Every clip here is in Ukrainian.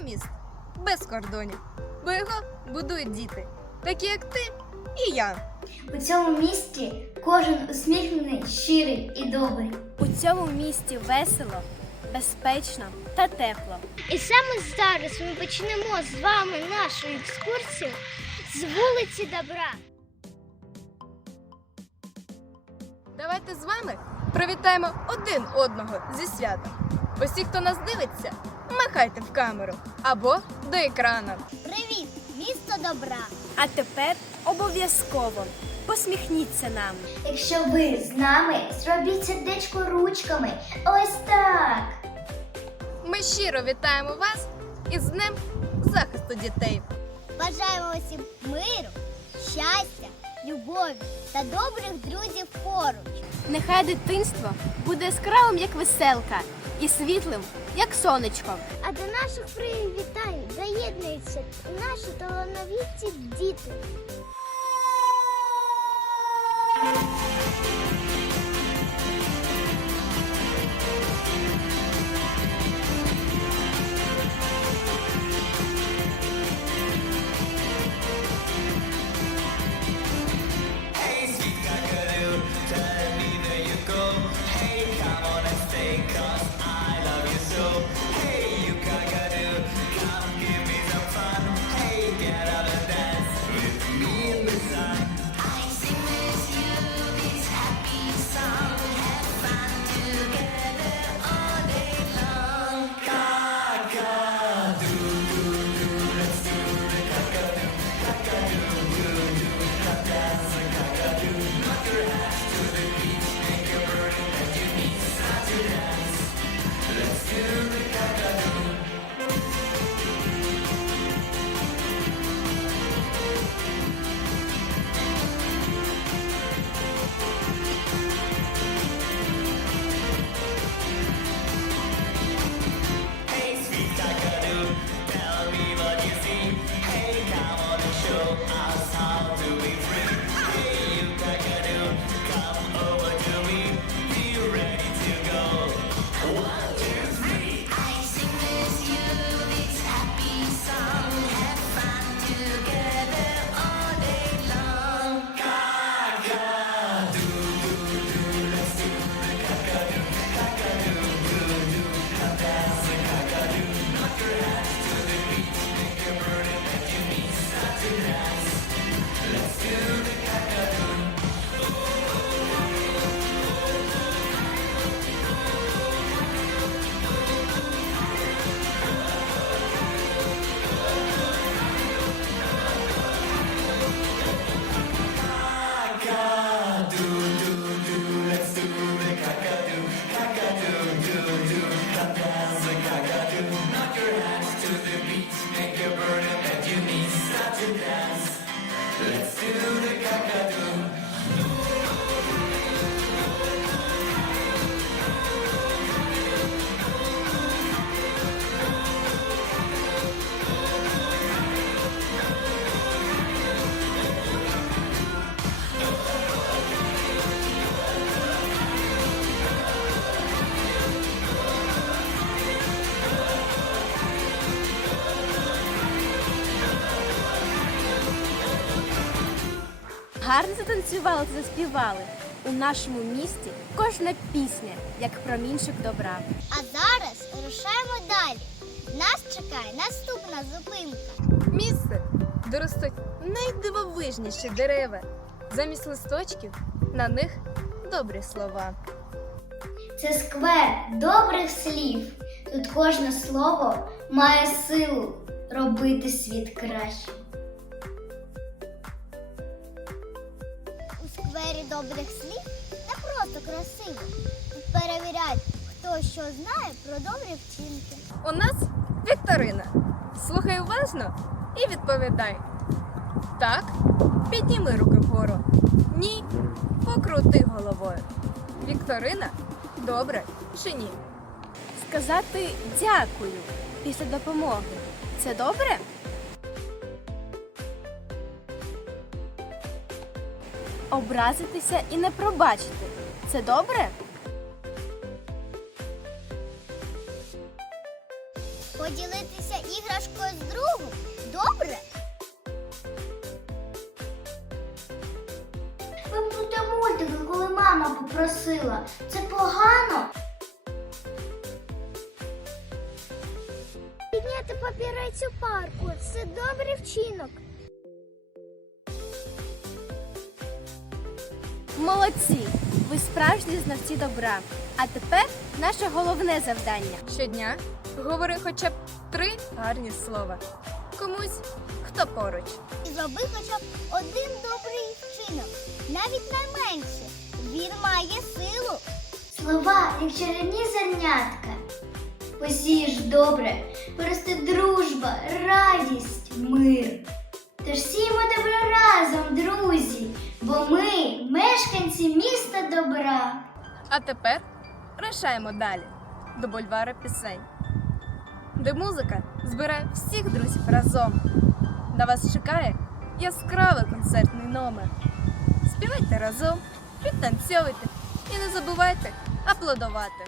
Це міст без кордонів, бо його будують діти, такі як ти і я. У цьому місті кожен усміхнений, щирий і добрий. У цьому місті весело, безпечно та тепло. І саме зараз ми почнемо з вами нашу екскурсію з вулиці Добра. Давайте з вами привітаємо один одного зі святом. Усі, хто нас дивиться, махайте в камеру або до екрана. Привіт, місто добра! А тепер обов'язково посміхніться нам. Якщо ви з нами, зробіть сердечко ручками. Ось так. Ми щиро вітаємо вас із Днем захисту дітей. Бажаємо усім миру, щастя, любові та добрих друзів поруч. Нехай дитинство буде яскравим, як веселка, і світлим, як сонечко. А до наших привітань доєднуються наші талановіті діти. Гарно та заспівали. У нашому місті кожна пісня, як промінчик добра. А зараз рушаємо далі. Нас чекає наступна зупинка. Місце, де ростуть найдивовижніші дерева. Замість листочків на них добрі слова. Це сквер добрих слів. Тут кожне слово має силу робити світ кращим. Добрих слів не просто красиво. Тут перевіряють, хто що знає про добрі вчинки. У нас вікторина. Слухай уважно і відповідай. Так, підніми руки вгору. Ні, покрути головою. Вікторина добре чи ні? Сказати дякую після допомоги. Це добре? Образитися і не пробачити. Це добре? Поділитися іграшкою з другом? Добре? Вимкнути мультики, коли мама попросила. Це погано. Підняти папірець у парку це добрий вчинок. Молодці! Ви справжні знавці добра. А тепер наше головне завдання. Щодня говори хоча б три гарні слова. Комусь, хто поруч. І зроби хоча б один добрий вчинок, навіть найменше. Він має силу. Слова, як чарівні зернятка. Посієш добре, виросте дружба, радість, мир. Тож сіємо добро добра. А тепер рушаємо далі до бульвара пісень, де музика збирає всіх друзів разом. На вас чекає яскравий концертний номер. Співайте разом, підтанцьовуйте і не забувайте аплодувати.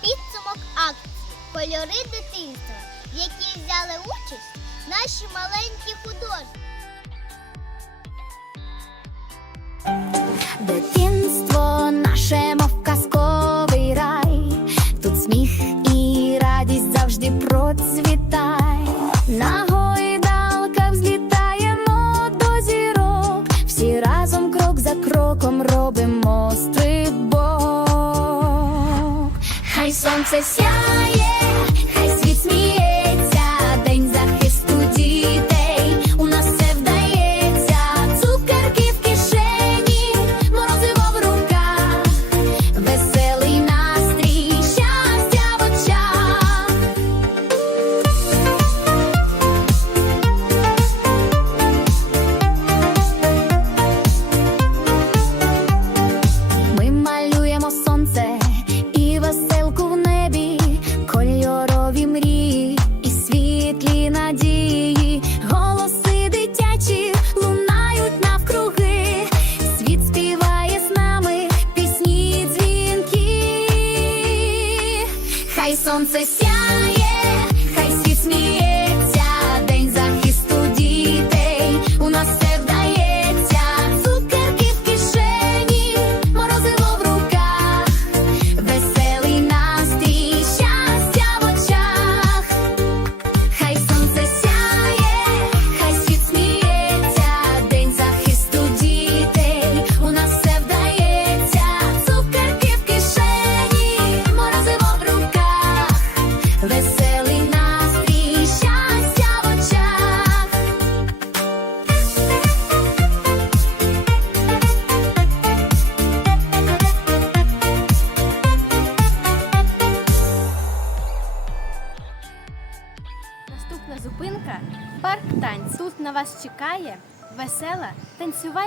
Підсумок акції Кольори дитинства, в якій взяли участь наші маленькі художники. Сонце сяє, сонце сяє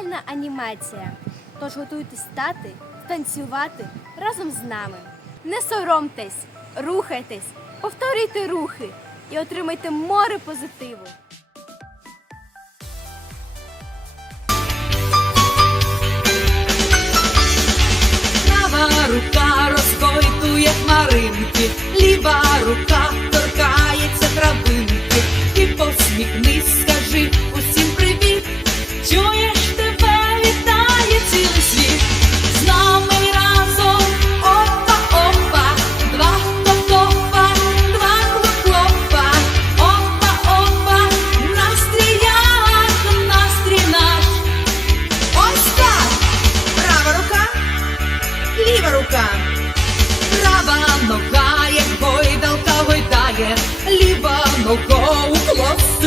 танцювальна анімація. Тож готуйтесь стати, танцювати разом з нами. Не соромтесь, рухайтесь, повторюйте рухи і отримайте море позитиву. Права рука розкойтує хмаринки, ліва рука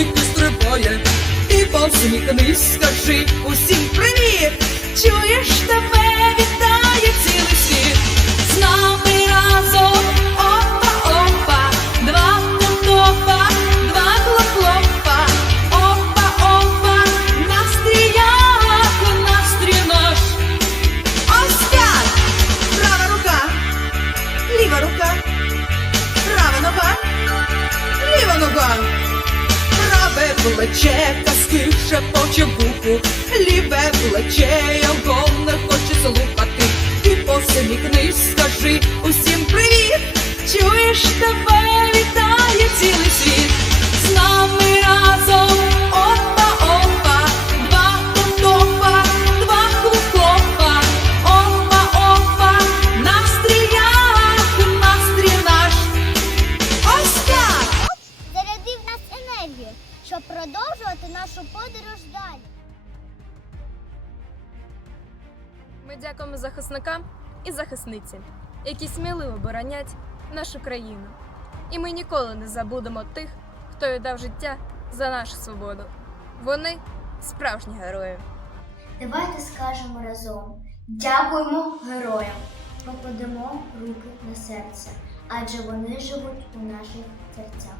класики стрибає. І посміхнись, скажи усім привіт. Чуєш тебе плече, казки шепоче вуху, ліве плече, боронять нашу країну. І ми ніколи не забудемо тих, хто віддав життя за нашу свободу. Вони справжні герої. Давайте скажемо разом. Дякуємо героям. Покладемо руки на серце, адже вони живуть у наших серцях.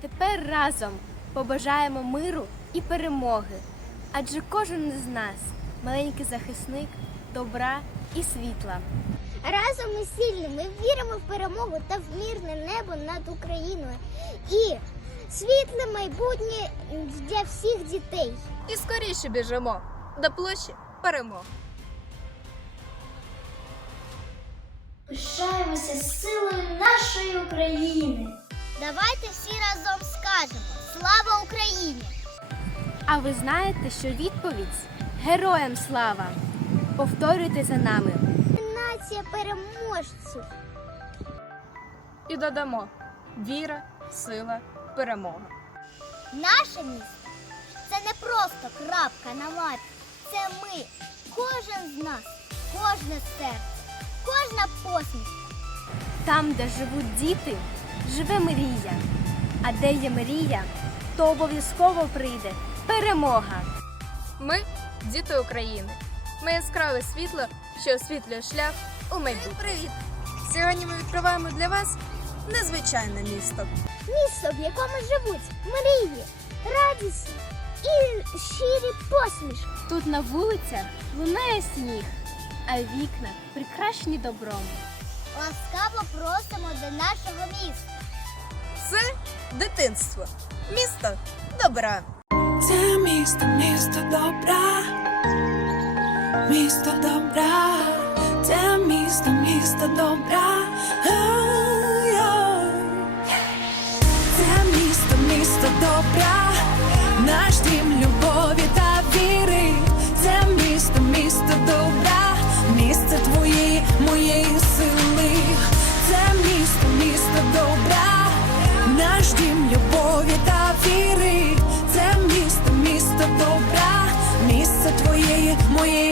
Тепер разом побажаємо миру і перемоги. Адже кожен із нас маленький захисник добра і світла. Разом ми сильні, ми віримо в перемогу та в мирне небо над Україною і світле майбутнє для всіх дітей. І скоріше біжимо до площі перемог. Пишаємося силою нашої України. Давайте всі разом скажемо Слава Україні! А ви знаєте, що відповідь героям слава. Повторюйте за нами. Нація переможців. І додамо віра, сила, перемога. Наше місто це не просто крапка на мапі. Це ми, кожен з нас, кожне серце, кожна посмішка. Там, де живуть діти, живе мрія. А де є мрія, то обов'язково прийде перемога. Ми діти України. Ми яскраве світло, що освітлює шлях у майбутнє. Привіт! Сьогодні ми відкриваємо для вас незвичайне місто. Місто, в якому живуть мрії, радість і щирі посмішки. Тут на вулицях лунає сніг, а вікна прикрашені добром. Ласкаво просимо до нашого міста. Це дитинство, місто добра. Це місто, місто добра, місто добра, це місто, місто добра. Моєї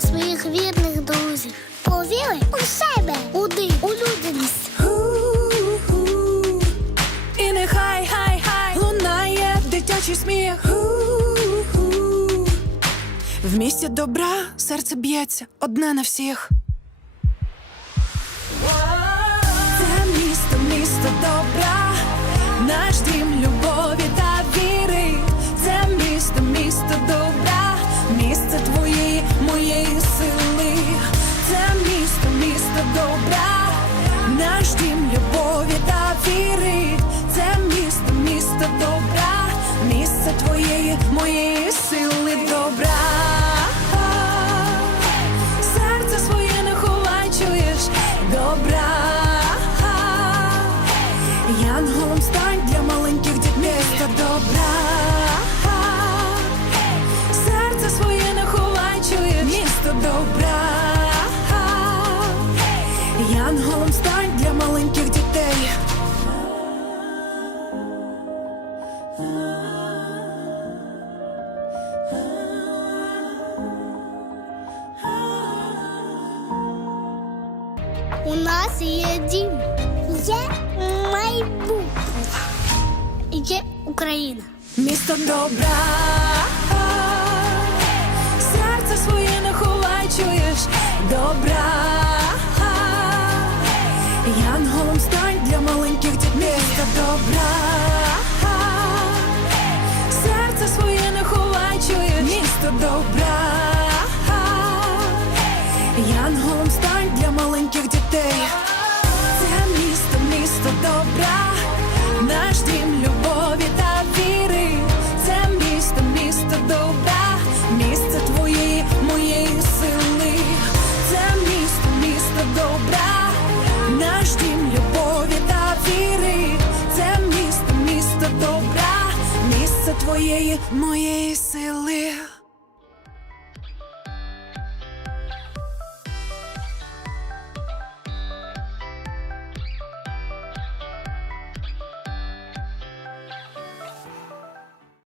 своїх вірних друзів. Повіри у себе, уди, у людяність. І нехай хай хай лунає дитячий сміх. В місті добра серце б'ється одне на всіх. Це місто, місто добра, наш дім любові У нас є дім, є майбутнє, є Україна. Місто добра, серце своє не ховай, чуєш добра. Янголом стань для маленьких дітей місто добра. Серце своє не ховай, чуєш місто добра. Дітей. Це місто, місто добра, наш дім любові та віри. Це місто, місто добра, місце твоєї, моєї сили. Це місто, місто добра, наш дім любові та віри. Це місто, місто добра, місце твоєї, моєї сили.